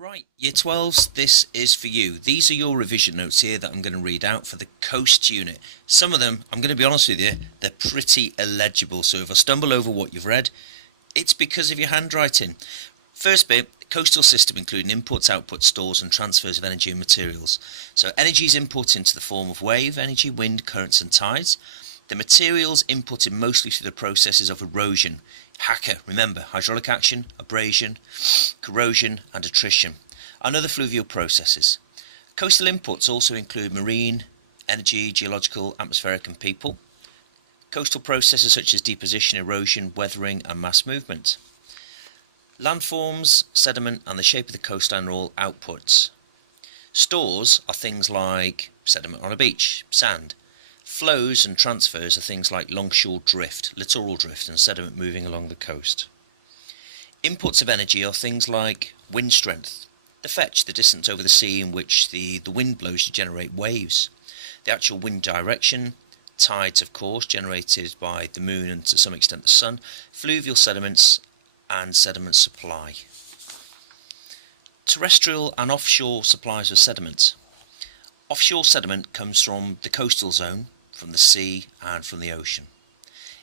Right, Year 12s, this is for you. These are your revision notes here that I'm going to read out for the Coast unit. Some of them, I'm going to be honest with you, they're pretty illegible, so if I stumble over what you've read, it's because of your handwriting. First bit, coastal system including inputs, outputs, stores and transfers of energy and materials. So energy is input into the form of wave energy, wind, currents and tides. The materials inputted mostly through the processes of erosion. Hacker, remember, hydraulic action, abrasion, corrosion and attrition, and other fluvial processes. Coastal inputs also include marine, energy, geological, atmospheric and people. Coastal processes such as deposition, erosion, weathering and mass movement. Landforms, sediment and the shape of the coastline are all outputs. Stores are things like sediment on a beach, sand. Flows and transfers are things like longshore drift, littoral drift and sediment moving along the coast. Inputs of energy are things like wind strength, the fetch, the distance over the sea in which the wind blows to generate waves, the actual wind direction, tides of course generated by the moon and to some extent the sun, fluvial sediments and sediment supply. Terrestrial and offshore supplies of sediment. Offshore sediment comes from the coastal zone, from the sea and from the ocean.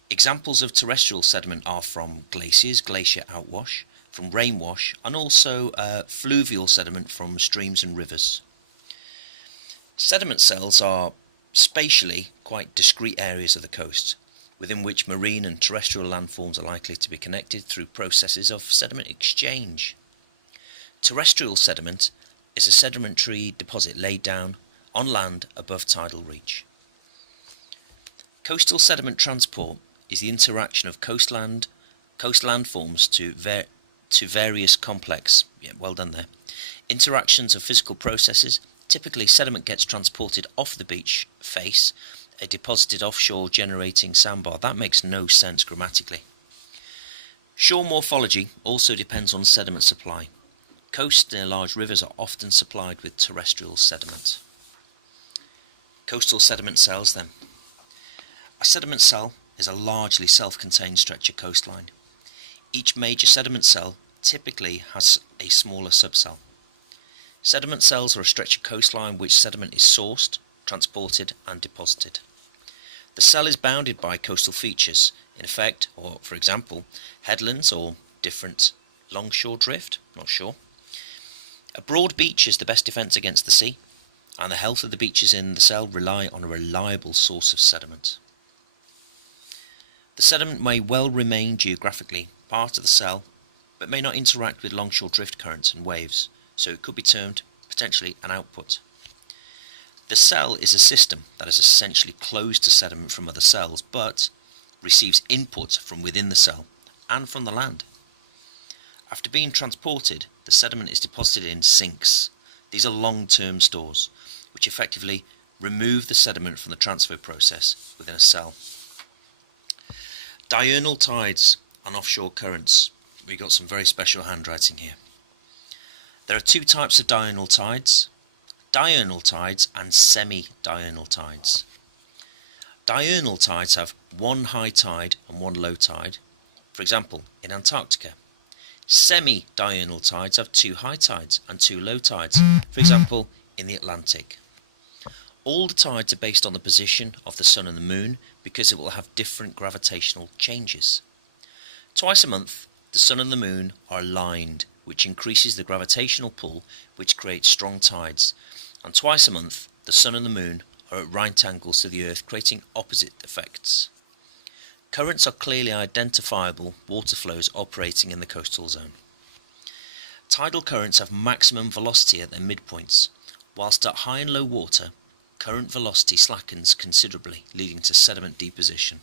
Examples of terrestrial sediment are from glaciers, glacier outwash, from rainwash and also fluvial sediment from streams and rivers. Sediment cells are spatially quite discrete areas of the coast, within which marine and terrestrial landforms are likely to be connected through processes of sediment exchange. Terrestrial sediment is a sedimentary deposit laid down on land above tidal reach. Coastal sediment transport is the interaction of coast landforms to various complex, interactions of physical processes. Typically sediment gets transported off the beach face, a deposited offshore generating sandbar. That makes no sense grammatically. Shore morphology also depends on sediment supply. Coasts near large rivers are often supplied with terrestrial sediment. Coastal sediment cells then. A sediment cell is a largely self-contained stretch of coastline. Each major sediment cell typically has a smaller subcell. Sediment cells are a stretch of coastline which sediment is sourced, transported and deposited. The cell is bounded by coastal features, in effect, or for example, headlands or different longshore drift, not sure. A broad beach is the best defence against the sea, and the health of the beaches in the cell rely on a reliable source of sediment. The sediment may well remain geographically part of the cell, but may not interact with longshore drift currents and waves, so it could be termed potentially an output. The cell is a system that is essentially closed to sediment from other cells, but receives input from within the cell and from the land. After being transported, the sediment is deposited in sinks. These are long-term stores, which effectively remove the sediment from the transfer process within a cell. Diurnal tides and offshore currents. We got some very special handwriting here. There are two types of diurnal tides and semi-diurnal tides. Diurnal tides have one high tide and one low tide, for example in Antarctica. Semi-diurnal tides have two high tides and two low tides, for example in the Atlantic. All the tides are based on the position of the sun and the moon because it will have different gravitational changes. Twice a month, the sun and the moon are aligned, which increases the gravitational pull, which creates strong tides. And twice a month, the sun and the moon are at right angles to the earth, creating opposite effects. Currents are clearly identifiable water flows operating in the coastal zone. Tidal currents have maximum velocity at their midpoints, whilst at high and low water, current velocity slackens considerably, leading to sediment deposition.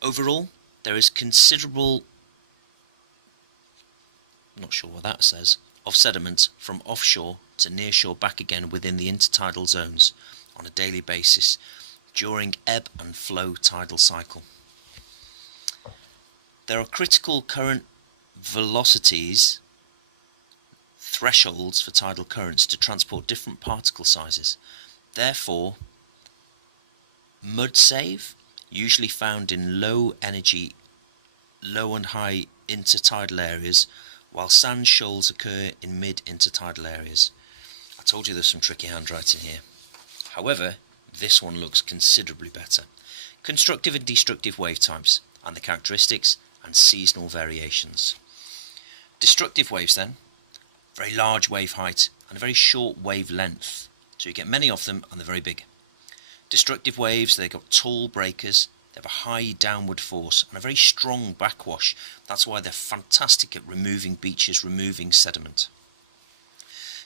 Overall, there is considerable, not sure what that says, of sediment from offshore to nearshore back again within the intertidal zones on a daily basis during ebb and flow tidal cycle. There are critical current velocities thresholds for tidal currents to transport different particle sizes. Therefore, mud save, usually found in low energy, low and high intertidal areas, while sand shoals occur in mid-intertidal areas. I told you there's some tricky handwriting here. However, this one looks considerably better. Constructive and destructive wave types and the characteristics and seasonal variations. Destructive waves then, very large wave height and a very short wave length, so you get many of them and they're very big. Destructive waves, they've got tall breakers, they have a high downward force and a very strong backwash. That's why they're fantastic at removing beaches, removing sediment.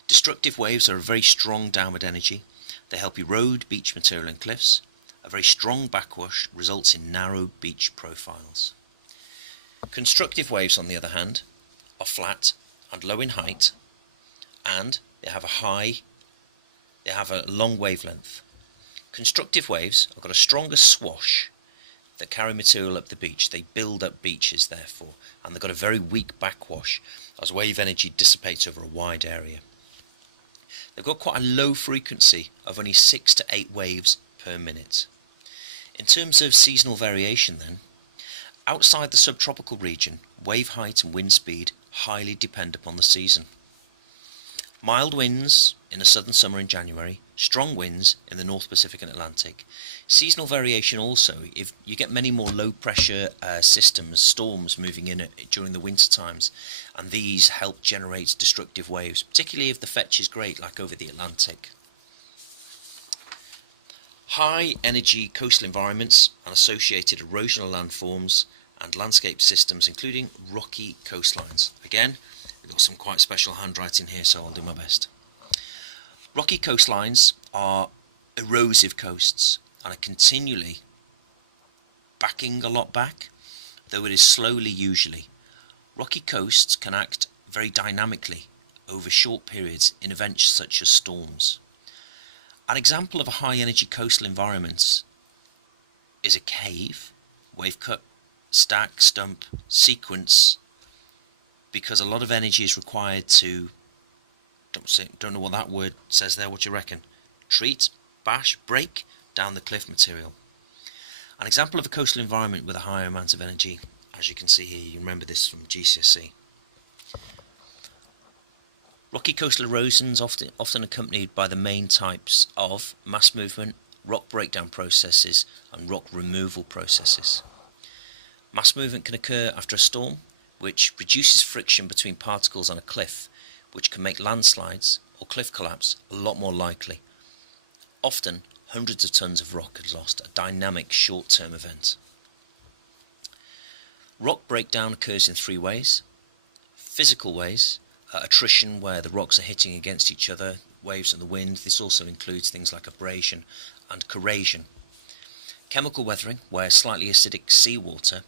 Destructive waves are a very strong downward energy. They help erode beach material and cliffs. A very strong backwash results in narrow beach profiles. Constructive waves, on the other hand, are flat and low in height, and they have a long wavelength. Constructive waves have got a stronger swash that carry material up the beach. They build up beaches, therefore, and they've got a very weak backwash as wave energy dissipates over a wide area. They've got quite a low frequency of only 6 to 8 waves per minute. In terms of seasonal variation then, outside the subtropical region, wave height and wind speed highly depend upon the season. Mild winds in a southern summer in January, strong winds in the North Pacific and Atlantic. Seasonal variation also, if you get many more low pressure systems, storms moving in during the winter times, and these help generate destructive waves, particularly if the fetch is great, like over the Atlantic. High energy coastal environments and associated erosional landforms and landscape systems, including rocky coastlines. Again, we've got some quite special handwriting here, so I'll do my best. Rocky coastlines are erosive coasts and are continually backing a lot back, though it is slowly usually. Rocky coasts can act very dynamically over short periods in events such as storms. An example of a high energy coastal environment is a cave, wave cut, stack, stump, sequence, because a lot of energy is required to, don't know what that word says there, what do you reckon? Treat, bash, break down the cliff material. An example of a coastal environment with a higher amount of energy, as you can see here, you remember this from GCSE. Rocky coastal erosions often accompanied by the main types of mass movement, rock breakdown processes and rock removal processes. Mass movement can occur after a storm, which reduces friction between particles on a cliff, which can make landslides or cliff collapse a lot more likely. Often, hundreds of tons of rock are lost, a dynamic short-term event. Rock breakdown occurs in 3 ways. Physical ways, attrition where the rocks are hitting against each other, waves and the wind. This also includes things like abrasion and corrosion. Chemical weathering, where slightly acidic seawater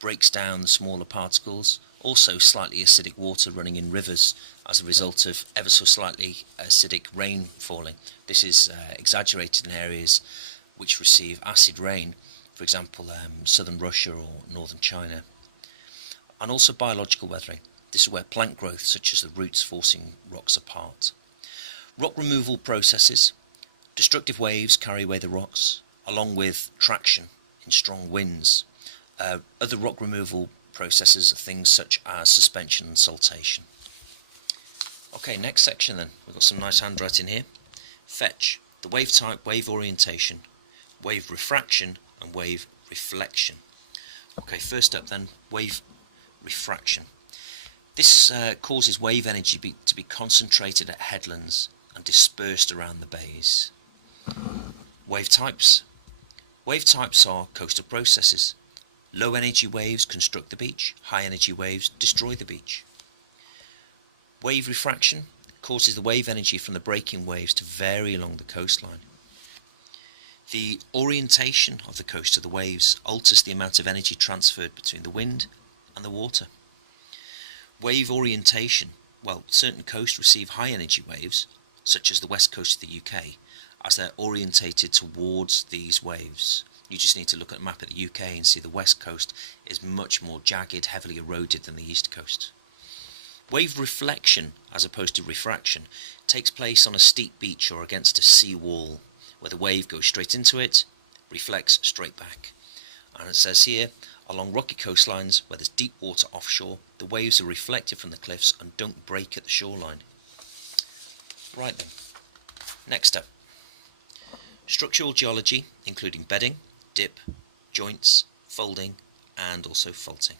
breaks down the smaller particles, also slightly acidic water running in rivers as a result of ever so slightly acidic rain falling. This is exaggerated in areas which receive acid rain, for example southern Russia or northern China. And also biological weathering. This is where plant growth, such as the roots, forcing rocks apart. Rock removal processes. Destructive waves carry away the rocks, along with traction in strong winds. Other rock removal processes are things such as suspension and saltation. Okay, next section then. We've got some nice handwriting here. Fetch, the wave type, wave orientation, wave refraction and wave reflection. Okay, first up then, wave refraction. This causes wave energy to be concentrated at headlands and dispersed around the bays. Wave types. Wave types are coastal processes. Low energy waves construct the beach, high energy waves destroy the beach. Wave refraction causes the wave energy from the breaking waves to vary along the coastline. The orientation of the coast to the waves alters the amount of energy transferred between the wind and the water. Wave orientation, well, certain coasts receive high energy waves, such as the west coast of the UK, as they're orientated towards these waves. You just need to look at a map of the UK and see the west coast is much more jagged, heavily eroded than the east coast. Wave reflection, as opposed to refraction, takes place on a steep beach or against a sea wall, where the wave goes straight into it, reflects straight back. And it says here, Along rocky coastlines where there's deep water offshore, the waves are reflected from the cliffs and don't break at the shoreline. Right then, next up. Structural geology, including bedding, dip, joints, folding, and also faulting.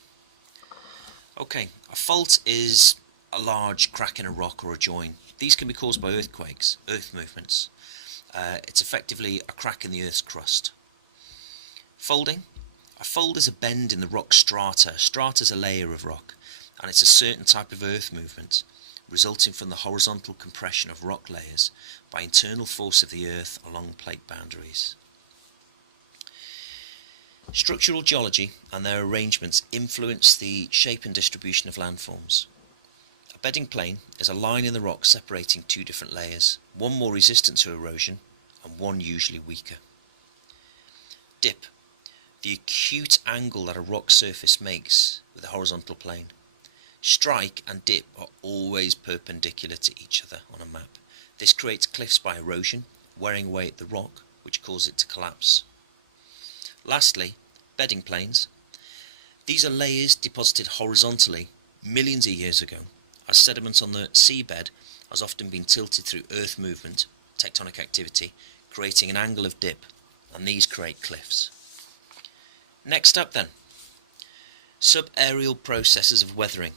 Okay, a fault is a large crack in a rock or a join. These can be caused by earthquakes, earth movements. It's effectively a crack in the earth's crust. Folding. A fold is a bend in the rock strata. Strata is a layer of rock, and it's a certain type of earth movement, resulting from the horizontal compression of rock layers by internal force of the earth along plate boundaries. Structural geology and their arrangements influence the shape and distribution of landforms. A bedding plane is a line in the rock separating two different layers, one more resistant to erosion and one usually weaker. Dip. The acute angle that a rock surface makes with a horizontal plane. Strike and dip are always perpendicular to each other on a map. This creates cliffs by erosion, wearing away at the rock, which causes it to collapse. Lastly, bedding planes. These are layers deposited horizontally millions of years ago, as sediment on the seabed has often been tilted through earth movement, tectonic activity, creating an angle of dip, and these create cliffs. Next up then, subaerial processes of weathering,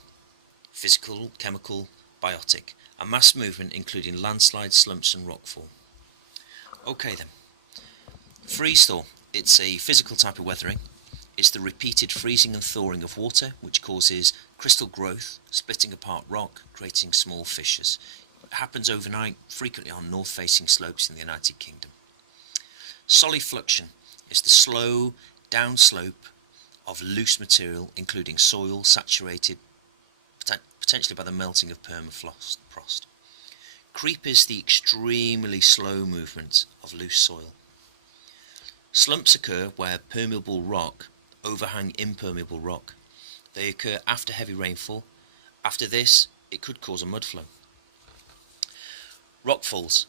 physical, chemical, biotic, and mass movement including landslides, slumps and rockfall. Okay then, freeze-thaw, it's a physical type of weathering. It's the repeated freezing and thawing of water which causes crystal growth, splitting apart rock, creating small fissures. It happens overnight, frequently on north-facing slopes in the United Kingdom. Solifluction is the slow downslope of loose material, including soil, saturated potentially by the melting of permafrost. Creep is the extremely slow movement of loose soil. Slumps occur where permeable rock overhang impermeable rock. They occur after heavy rainfall. After this, it could cause a mudflow. Rockfalls.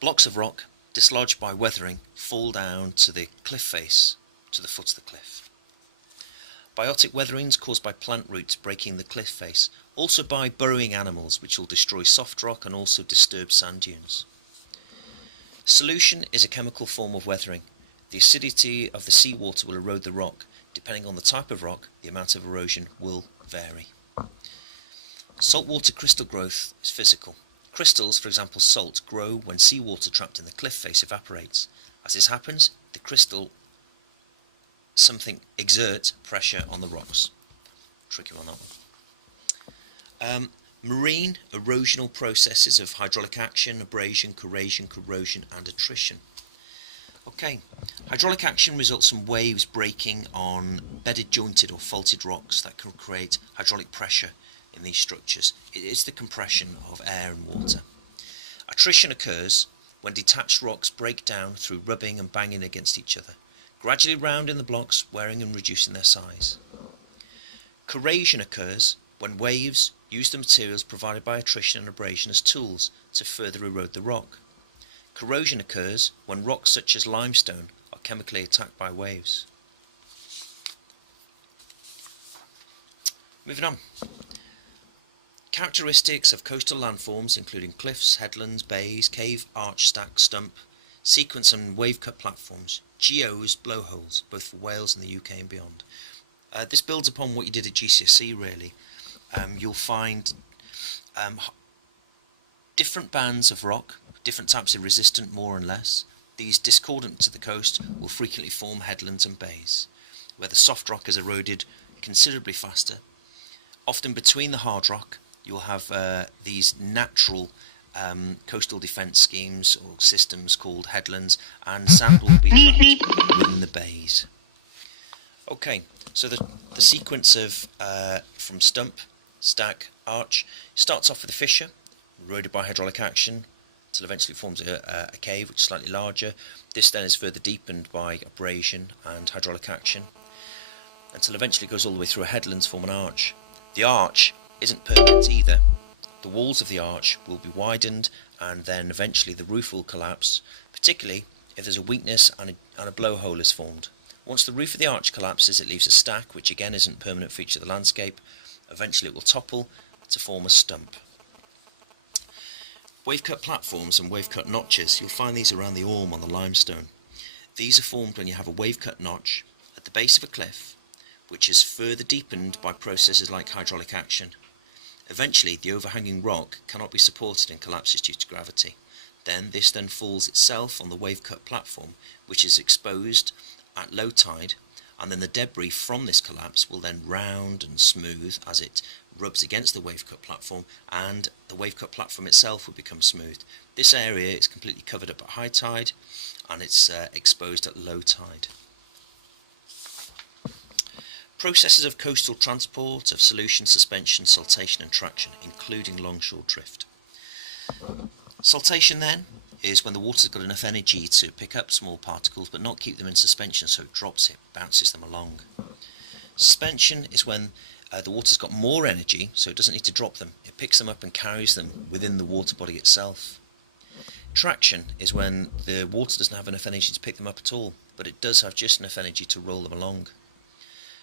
Blocks of rock, dislodged by weathering, fall down to the cliff face, to the foot of the cliff. Biotic weatherings caused by plant roots breaking the cliff face, also by burrowing animals which will destroy soft rock and also disturb sand dunes. Solution is a chemical form of weathering. The acidity of the seawater will erode the rock. Depending on the type of rock, the amount of erosion will vary. Saltwater crystal growth is physical. Crystals, for example salt, grow when seawater trapped in the cliff face evaporates. As this happens, the crystal exerts pressure on the rocks. Tricky one, that one. Marine erosional processes of hydraulic action, abrasion, corrosion, and attrition. Okay, hydraulic action results from waves breaking on bedded, jointed or faulted rocks that can create hydraulic pressure in these structures. It is the compression of air and water. Attrition occurs when detached rocks break down through rubbing and banging against each other, gradually rounding the blocks, wearing and reducing their size. Corrosion occurs when waves use the materials provided by attrition and abrasion as tools to further erode the rock. Corrosion occurs when rocks such as limestone are chemically attacked by waves. Moving on. Characteristics of coastal landforms including cliffs, headlands, bays, cave, arch, stack, stump, sequence and wave-cut platforms, geos, blowholes, both for Wales and the UK and beyond. This builds upon what you did at GCSE really. You'll find different bands of rock, different types of resistant more and less. These discordant to the coast will frequently form headlands and bays, where the soft rock is eroded considerably faster. Often between the hard rock, you'll have these natural coastal defence schemes or systems called headlands, and sand will be trapped within the bays. Okay, so the sequence of from stump, stack, arch starts off with a fissure, eroded by hydraulic action, until eventually forms a cave which is slightly larger. This then is further deepened by abrasion and hydraulic action, until eventually it goes all the way through a headland to form an arch. The arch isn't permanent either. The walls of the arch will be widened and then eventually the roof will collapse, particularly if there's a weakness and a blowhole is formed. Once the roof of the arch collapses, it leaves a stack, which again isn't a permanent feature of the landscape. Eventually it will topple to form a stump. Wave-cut platforms and wave-cut notches, you'll find these around the Orme on the limestone. These are formed when you have a wave-cut notch at the base of a cliff, which is further deepened by processes like hydraulic action. Eventually, the overhanging rock cannot be supported and collapses due to gravity. This then falls itself on the wave-cut platform, which is exposed at low tide, and then the debris from this collapse will then round and smooth as it rubs against the wave-cut platform, and the wave-cut platform itself will become smooth. This area is completely covered up at high tide, and it's exposed at low tide. Processes of coastal transport, of solution, suspension, saltation and traction, including longshore drift. Saltation then is when the water's got enough energy to pick up small particles but not keep them in suspension, so it drops it, bounces them along. Suspension is when the water's got more energy, so it doesn't need to drop them. It picks them up and carries them within the water body itself. Traction is when the water doesn't have enough energy to pick them up at all, but it does have just enough energy to roll them along.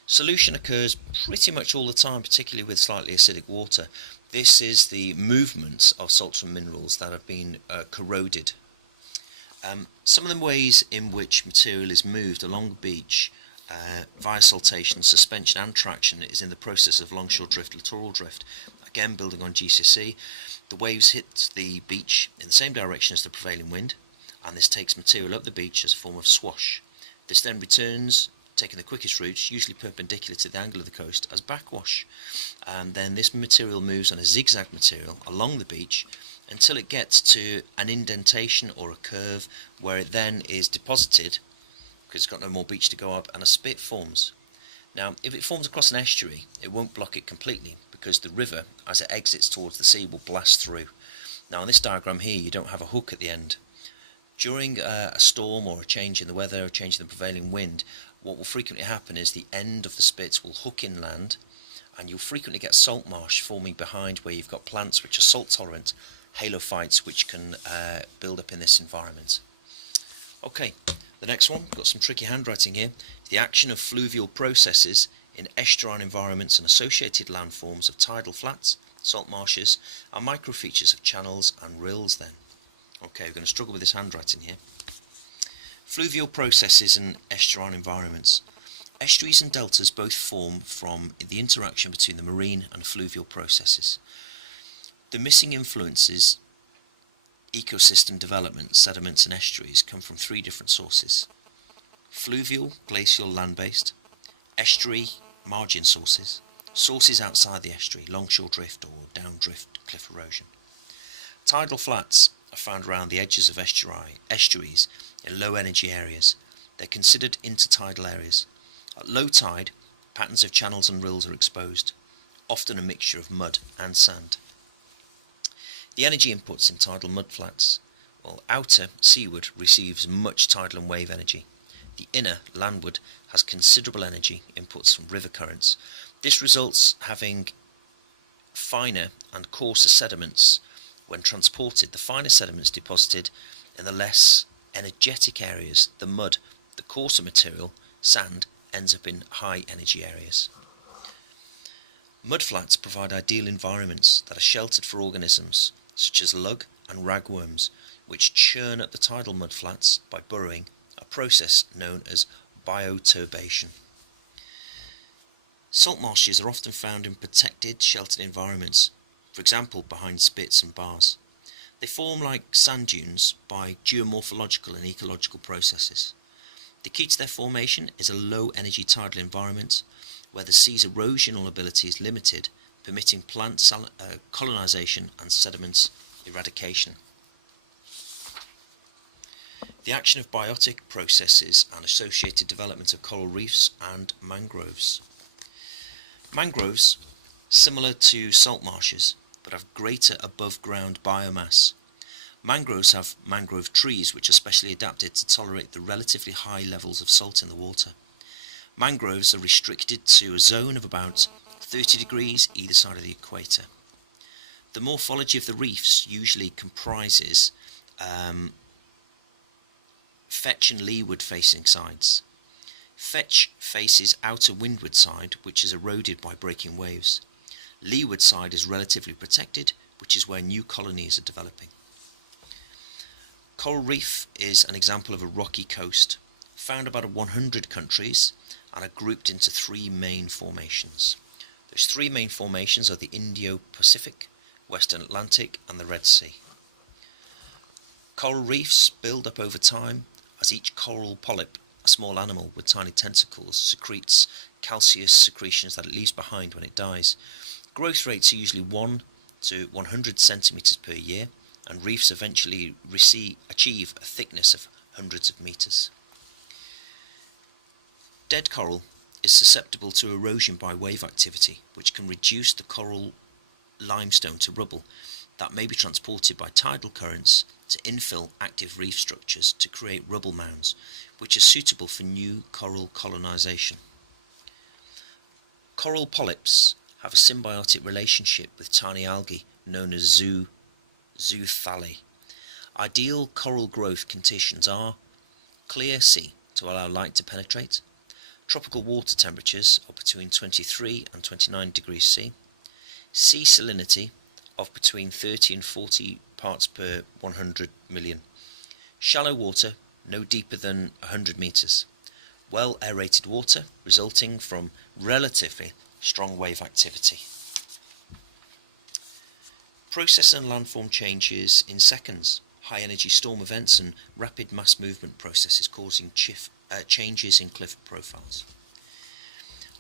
Solution occurs pretty much all the time, particularly with slightly acidic water. This is the movement of salts and minerals that have been corroded. Some of the ways in which material is moved along the beach via saltation, suspension and traction is in the process of longshore drift, littoral drift. Again, building on GCSE, the waves hit the beach in the same direction as the prevailing wind, and this takes material up the beach as a form of swash. This then returns, taking the quickest routes, usually perpendicular to the angle of the coast, as backwash. And then this material moves on a zigzag material along the beach until it gets to an indentation or a curve where it then is deposited, because it's got no more beach to go up, and a spit forms. Now, if it forms across an estuary, it won't block it completely, because the river, as it exits towards the sea, will blast through. Now, on this diagram here, you don't have a hook at the end. During a storm or a change in the weather, a change in the prevailing wind, what will frequently happen is the end of the spits will hook inland, and you'll frequently get salt marsh forming behind where you've got plants which are salt tolerant, halophytes which can build up in this environment. Okay, the next one, got some tricky handwriting here. The action of fluvial processes in estuarine environments and associated landforms of tidal flats, salt marshes, are microfeatures of channels and rills then. Okay, we're going to struggle with this handwriting here. Fluvial processes and estuarine environments. Estuaries and deltas both form from the interaction between the marine and fluvial processes. The missing influences, ecosystem development, sediments and estuaries come from three different sources. Fluvial, glacial, land-based, estuary, margin sources, sources outside the estuary, longshore drift or downdrift cliff erosion. Tidal flats are found around the edges of estuaries in low energy areas. They're considered intertidal areas. At low tide, patterns of channels and rills are exposed, often a mixture of mud and sand. The energy inputs in tidal mudflats. Well, outer, seaward, receives much tidal and wave energy. The inner, landward, has considerable energy inputs from river currents. This results having finer and coarser sediments. When transported, the finer sediments deposited in the less energetic areas, the mud, the coarser material, sand, ends up in high energy areas. Mudflats provide ideal environments that are sheltered for organisms such as lug and ragworms, which churn up the tidal mudflats by burrowing, a process known as bioturbation. Salt marshes are often found in protected, sheltered environments, for example behind spits and bars. They form like sand dunes by geomorphological and ecological processes. The key to their formation is a low energy tidal environment where the sea's erosional ability is limited, permitting plant colonization and sediment eradication. The action of biotic processes and associated development of coral reefs and mangroves. Mangroves, similar to salt marshes, but have greater above ground biomass. Mangroves have mangrove trees which are specially adapted to tolerate the relatively high levels of salt in the water. Mangroves are restricted to a zone of about 30 degrees either side of the equator. The morphology of the reefs usually comprises fetch and leeward facing sides. Fetch faces outer windward side, which is eroded by breaking waves. Leeward side is relatively protected, which is where new colonies are developing. Coral reef is an example of a rocky coast, found about 100 countries, and are grouped into three main formations. Those three main formations are the Indo-Pacific, Western Atlantic, and the Red Sea. Coral reefs build up over time as each coral polyp, a small animal with tiny tentacles, secretes calcareous secretions that it leaves behind when it dies. Growth rates are usually 1 to 100 centimeters per year, and reefs eventually achieve a thickness of hundreds of meters. Dead coral is susceptible to erosion by wave activity, which can reduce the coral limestone to rubble that may be transported by tidal currents to infill active reef structures to create rubble mounds, which are suitable for new coral colonization. Coral polyps have a symbiotic relationship with tiny algae known as zooxanthellae. Ideal coral growth conditions are clear sea to allow light to penetrate, tropical water temperatures of between 23 and 29 degrees C, sea salinity of between 30 and 40 parts per 100 million, shallow water no deeper than 100 meters, well aerated water resulting from relatively strong wave activity. Process and landform changes in seconds, high energy storm events and rapid mass movement processes causing changes in cliff profiles.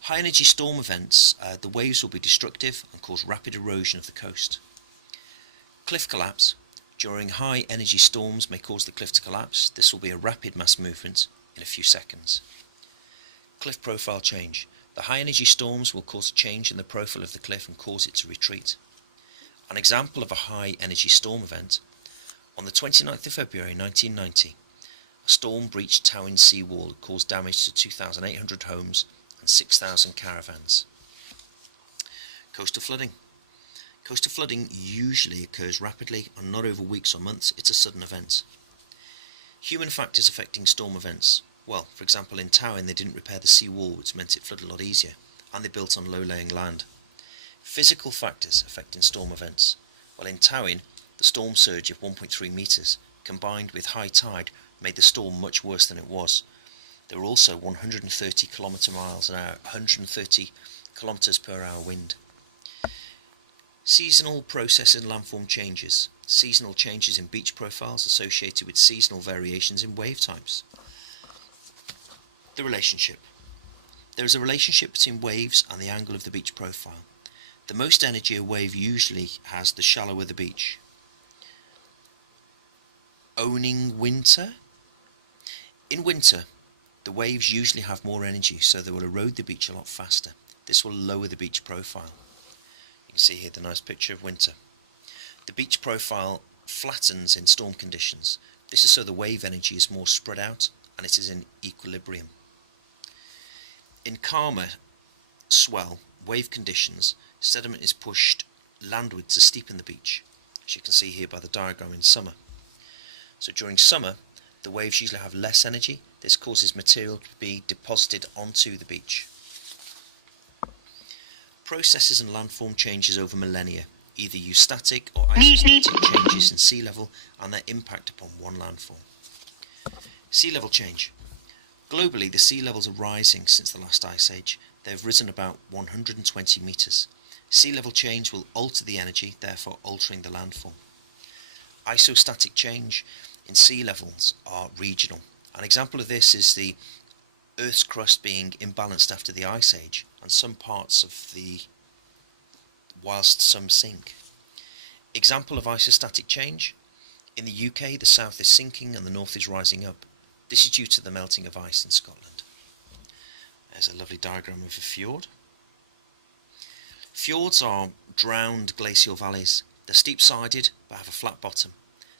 High energy storm events, the waves will be destructive and cause rapid erosion of the coast. Cliff collapse, during high energy storms may cause the cliff to collapse. This will be a rapid mass movement in a few seconds. Cliff profile change. The high energy storms will cause a change in the profile of the cliff and cause it to retreat. An example of a high energy storm event: on the 29th of February 1990, a storm breached Towin seawall and caused damage to 2,800 homes and 6,000 caravans. Coastal flooding. Coastal flooding usually occurs rapidly and not over weeks or months. It's a sudden event. Human factors affecting storm events. Well, for example, in Towin they didn't repair the seawall, which meant it flooded a lot easier, and they built on low-lying land. Physical factors affecting storm events. Well, in Towin, the storm surge of 1.3 metres, combined with high tide, made the storm much worse than it was. There were also 130 km/h, 130 km per hour wind. Seasonal process and landform changes. Seasonal changes in beach profiles associated with seasonal variations in wave types. The relationship. There is a relationship between waves and the angle of the beach profile. The most energy a wave usually has, the shallower the beach. Owning winter. In winter, the waves usually have more energy, so they will erode the beach a lot faster. This will lower the beach profile. You can see here the nice picture of winter. The beach profile flattens in storm conditions. This is so the wave energy is more spread out and it is in equilibrium. In calmer swell wave conditions, sediment is pushed landward to steepen the beach, as you can see here by the diagram in summer. So during summer, the waves usually have less energy. This causes material to be deposited onto the beach. Processes and landform changes over millennia, either eustatic or isostatic changes in sea level and their impact upon one landform. Sea level change. Globally, the sea levels are rising since the last ice age. They have risen about 120 metres. Sea level change will alter the energy, therefore altering the landform. Isostatic change in sea levels are regional. An example of this is the Earth's crust being imbalanced after the ice age, and some parts of whilst some sink. Example of isostatic change: in the UK, the south is sinking and the north is rising up. This is due to the melting of ice in Scotland. There's a lovely diagram of a fjord. Fjords are drowned glacial valleys. They're steep-sided but have a flat bottom.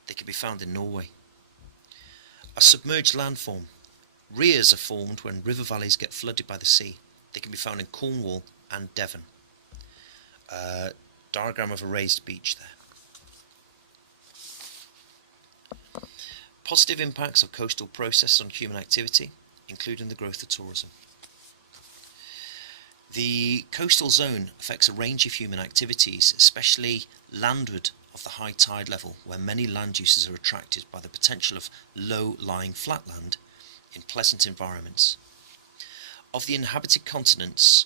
They can be found in Norway. A submerged landform. Rias are formed when river valleys get flooded by the sea. They can be found in Cornwall and Devon. Diagram of a raised beach there. Positive impacts of coastal processes on human activity. including the growth of tourism. The coastal zone affects a range of human activities, especially landward of the high tide level, where many land uses are attracted by the potential of low-lying flatland in pleasant environments. Of the inhabited continents,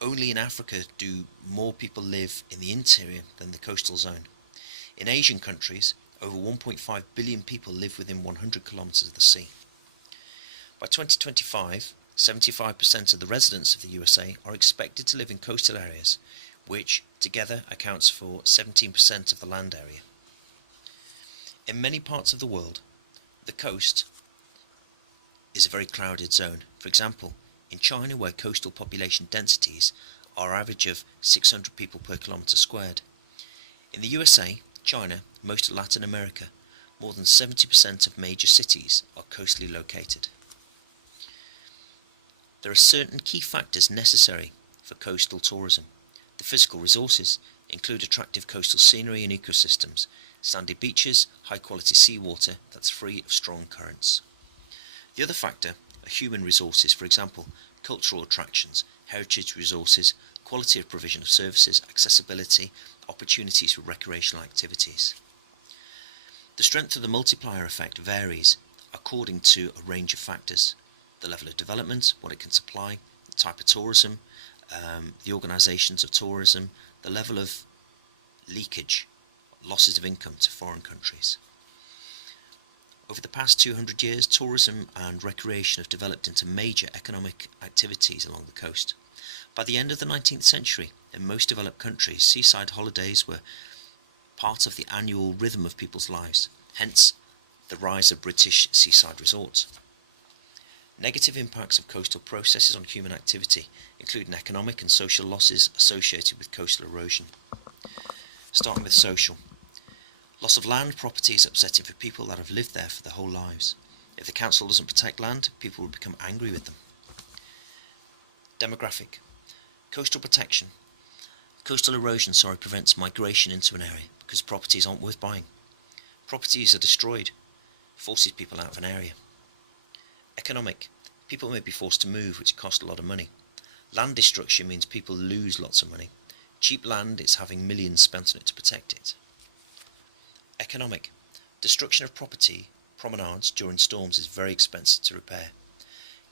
only in Africa do more people live in the interior than the coastal zone. In Asian countries, over 1.5 billion people live within 100 kilometers of the sea. By 2025, 75% of the residents of the USA are expected to live in coastal areas, which together accounts for 17% of the land area. In many parts of the world, the coast is a very crowded zone. For example, in China, where coastal population densities are average of 600 people per kilometre squared. In the USA, China, most of Latin America, more than 70% of major cities are coastally located. There are certain key factors necessary for coastal tourism. The physical resources include attractive coastal scenery and ecosystems, sandy beaches, high quality seawater that's free of strong currents. The other factor are human resources, for example, cultural attractions, heritage resources, quality of provision of services, accessibility, opportunities for recreational activities. The strength of the multiplier effect varies according to a range of factors: the level of development, what it can supply, the type of tourism, the organisations of tourism, the level of leakage, losses of income to foreign countries. Over the past 200 years, tourism and recreation have developed into major economic activities along the coast. By the end of the 19th century, in most developed countries, seaside holidays were part of the annual rhythm of people's lives, hence the rise of British seaside resorts. Negative impacts of coastal processes on human activity, including economic and social losses associated with coastal erosion. Starting with social. Loss of land property is upsetting for people that have lived there for their whole lives. If the council doesn't protect land, people will become angry with them. Demographic. Coastal protection. Coastal erosion, prevents migration into an area because properties aren't worth buying. Properties are destroyed, forces people out of an area. Economic. People may be forced to move, which costs a lot of money. Land destruction means people lose lots of money. Cheap land is having millions spent on it to protect it. Economic. Destruction of property, promenades during storms is very expensive to repair.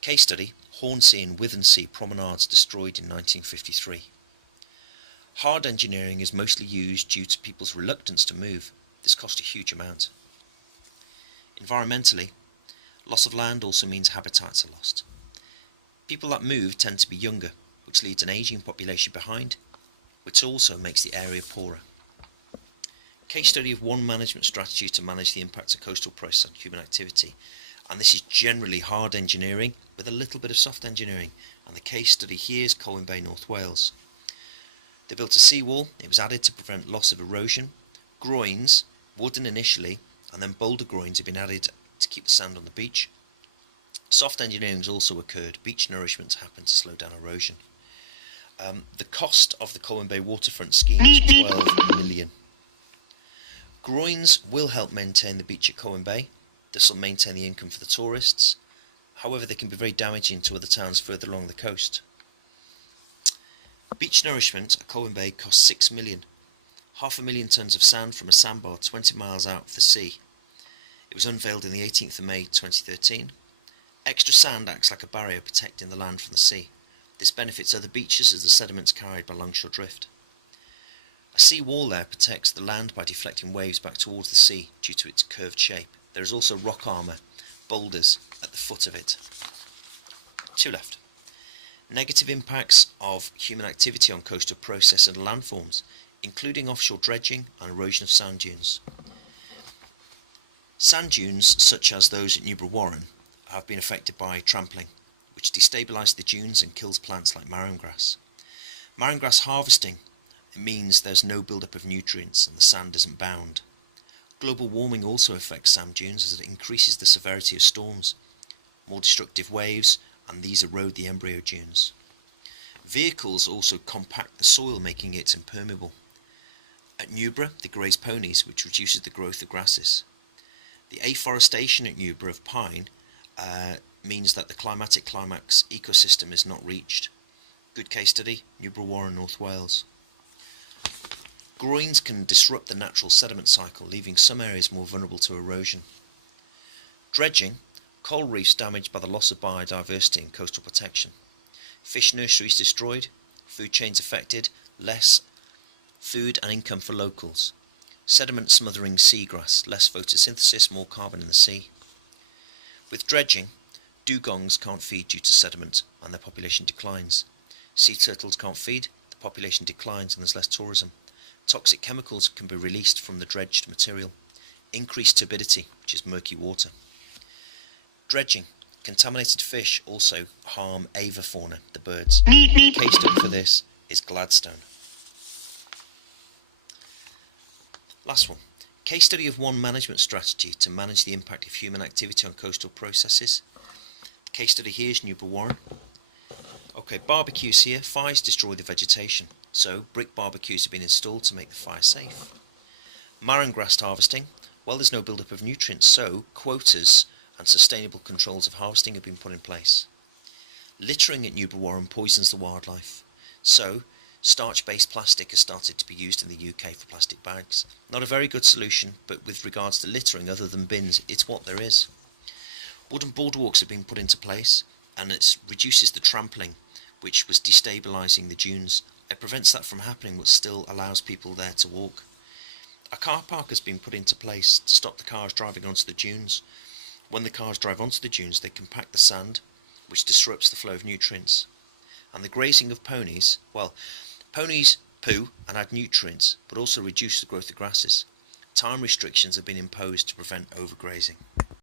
Case study, Hornsea and Withensea promenades destroyed in 1953. Hard engineering is mostly used due to people's reluctance to move. This cost a huge amount. Environmentally, loss of land also means habitats are lost. People that move tend to be younger, which leads an ageing population behind, which also makes the area poorer. Case study of one management strategy to manage the impacts of coastal process on human activity, and this is generally hard engineering with a little bit of soft engineering, and the case study here is Colwyn Bay, North Wales. They built a seawall. It was added to prevent loss of erosion. Groins, wooden initially, and then boulder groins have been added to keep the sand on the beach. Soft engineering has also occurred. Beach nourishment happened to slow down erosion. The cost of the Colwyn Bay waterfront scheme is 12 million. Groins will help maintain the beach at Colwyn Bay. This will maintain the income for the tourists. However, they can be very damaging to other towns further along the coast. Beach nourishment at Colwyn Bay costs 6 million. 500,000 tonnes of sand from a sandbar 20 miles out of the sea. It was unveiled on the 18th of May 2013. Extra sand acts like a barrier protecting the land from the sea. This benefits other beaches as the sediments carried by longshore drift. A sea wall there protects the land by deflecting waves back towards the sea due to its curved shape. There is also rock armour, boulders, at the foot of it. To left. Negative impacts of human activity on coastal process and landforms, including offshore dredging and erosion of sand dunes. Sand dunes, such as those at Newborough Warren, have been affected by trampling, which destabilises the dunes and kills plants like marram grass. Marram grass harvesting means there's no build-up of nutrients and the sand isn't bound. Global warming also affects sand dunes as it increases the severity of storms, more destructive waves, and these erode the embryo dunes. Vehicles also compact the soil, making it impermeable. At Newborough, they graze ponies, which reduces the growth of grasses. The afforestation at Newborough of pine means that the climatic climax ecosystem is not reached. Good case study, Newborough Warren, North Wales. Groins can disrupt the natural sediment cycle, leaving some areas more vulnerable to erosion. Dredging, coral reefs damaged by the loss of biodiversity and coastal protection. Fish nurseries destroyed, food chains affected, less food and income for locals. Sediment smothering seagrass, less photosynthesis, more carbon in the sea. With dredging, dugongs can't feed due to sediment and their population declines. Sea turtles can't feed, the population declines and there's less tourism. Toxic chemicals can be released from the dredged material. Increased turbidity, which is murky water. Dredging, contaminated fish also harm avifauna, the birds. The case study for this is Gladstone. Last one. Case study of one management strategy to manage the impact of human activity on coastal processes. The case study here is Newborough Warren. Okay, barbecues here. Fires destroy the vegetation, so brick barbecues have been installed to make the fire safe. Marron grass harvesting. Well, there's no build-up of nutrients, so quotas and sustainable controls of harvesting have been put in place. Littering at Newborough Warren poisons the wildlife, so starch-based plastic has started to be used in the UK for plastic bags. Not a very good solution, but with regards to littering, other than bins, it's what there is. Wooden boardwalks have been put into place, and it reduces the trampling, which was destabilising the dunes. It prevents that from happening, but still allows people there to walk. A car park has been put into place to stop the cars driving onto the dunes. When the cars drive onto the dunes, they compact the sand, which disrupts the flow of nutrients. And the grazing of ponies, well, ponies poo and add nutrients, but also reduce the growth of grasses. Time restrictions have been imposed to prevent overgrazing.